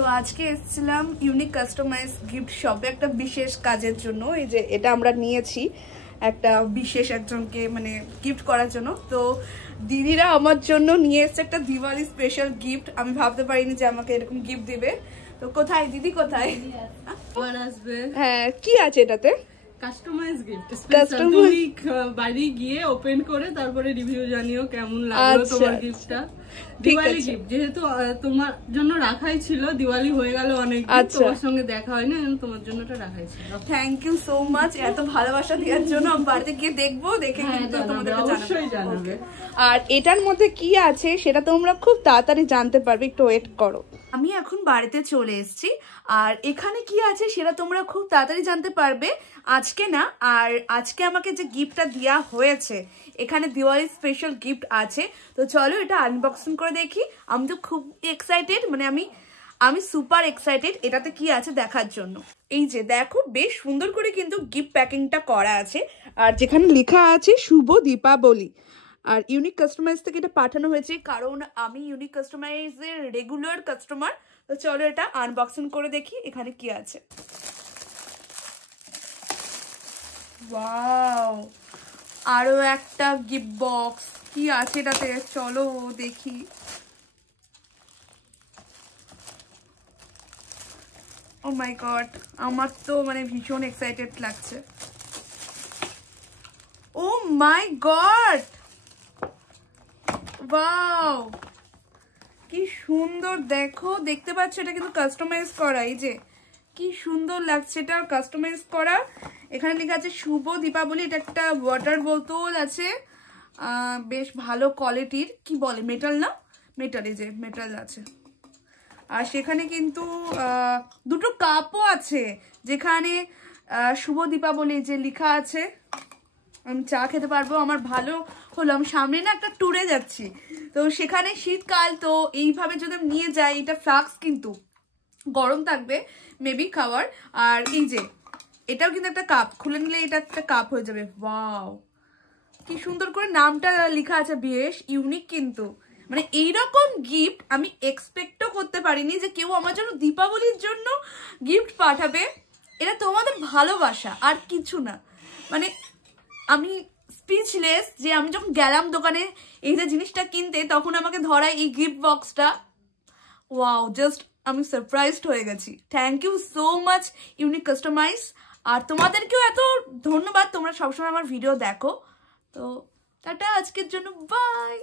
তো আজকে এসেছিলাম ইউনিক কাস্টমাইজ গিফট শপে একটা বিশেষ কাজের জন্য। এই যে এটা আমরা নিয়েছি একটা বিশেষ একজনকে মানে গিফট করার জন্য। তো দিদিরা আমার জন্য নিয়ে এসেছে একটা দিওয়ালি স্পেশাল গিফট। আমি ভাবতে পারিনি যে আমাকে এরকম গিফট দিবে। তো কোথায় দিদি, কোথায়? হ্যাঁ, কি আছে এটাতে? Customise gift special. তুমি বাড়ি গিয়ে ওপেন করে তারপরে রিভিউ জানিও কেমন লাগলো তোমার গিফটটা। দিওয়ালি গিফট যেহেতু তোমার জন্য রাখাই ছিল, দিওয়ালি হয়ে গেল অনেক দিন, তোমার সঙ্গে দেখা হয়নি, তোমার জন্য এটা রাখাই ছিল। থ্যাংক ইউ সো মাচ এত ভালোবাসা দেওয়ার জন্য। আমি বাড়িতে গিয়ে দেখবো, দেখে কিন্তু তোমাদেরকে অবশ্যই জানাবে। আর এটার মধ্যে কি আছে সেটা তোমরা খুব তাড়াতাড়ি জানতে পারবে, একটু ওয়েট করো। আমি এখন বাড়িতে চলে এসেছি আর এখানে কি আছে সেটা তোমরা খুব তাড়াতাড়ি জানতে পারবে আজকে না। আর আজকে আমাকে যে গিফটটা দেওয়া হয়েছে, এখানে দিওয়ালি স্পেশাল গিফট আছে। তো চলো এটা আনবক্সিং করে দেখি। আমি তো খুব এক্সাইটেড, মানে আমি সুপার এক্সাইটেড এটাতে কি আছে দেখার জন্য। এই যে দেখো, বেশ সুন্দর করে কিন্তু গিফট প্যাকিংটা করা আছে আর যেখানে লেখা আছে শুভ দীপাবলি। আর ইউনিক কাস্টমাইজ থেকে এটা পাঠানো হয়েছে, কারণ আমি ইউনিক কাস্টমাইজের রেগুলার কাস্টমার। তো চলো এটা আনবক্সিং করে দেখি এখানে কি আছে। ওয়াও, আরো একটা গিফট বক্স। কি আছে এটাতে চলো দেখি। ও মাই গড, আমার তো মানে ভীষণ এক্সাইটেড লাগছে। ও মাই গড, ওয়াও কি সুন্দর, দেখো দেখতে পাচ্ছ এটা কিন্তু কাস্টমাইজ করা। এই যে কি সুন্দর লাগছে এটা কাস্টমাইজ করা। এখানে লেখা আছে শুভ দীপাবলি। এটা একটা ওয়াটার বোতল আছে, বেশ ভালো কোয়ালিটির। কি বলে, মেটাল না? মেটাল, এই যে মেটাল আছে। আর সেখানে কিন্তু দুটো কাপও আছে যেখানে শুভ দীপাবলি যে লেখা আছে। আমি চা খেতে পারবো, আমার ভালো হলো। আমি সামনে না একটা ট্যুরে যাচ্ছি, তো সেখানে শীতকাল, তো এইভাবে যদি নিয়ে যাই, এটা ফ্লাক্স কিন্তু গরম থাকবে মেবি খাওয়ার। আর এই যে এটাও কিন্তু একটা কাপ, খুলে নিলে এটা একটা কাপ হয়ে যাবে। ওয়াও কি সুন্দর করে নামটা লেখা আছে, বেশ ইউনিক কিন্তু। মানে এইরকম গিফট আমি এক্সপেক্টও করতে পারিনি যে কেউ আমার জন্য দীপাবলির জন্য গিফট পাঠাবে। এটা তোমাদের ভালোবাসা আর কিছু না। মানে আমি স্পিচলেস যে আমি যখন গেলাম দোকানে এই যে জিনিসটা কিনতে, তখন আমাকে ধরায় এই গিফট বক্সটা। ওয়াও, জাস্ট আমি সারপ্রাইজড হয়ে গেছি। Thank you so much unique customize. আর তোমাদেরকেও এত ধন্যবাদ, তোমরা সবসময় আমার ভিডিও দেখো। তো টাটা আজকের জন্য, বাই।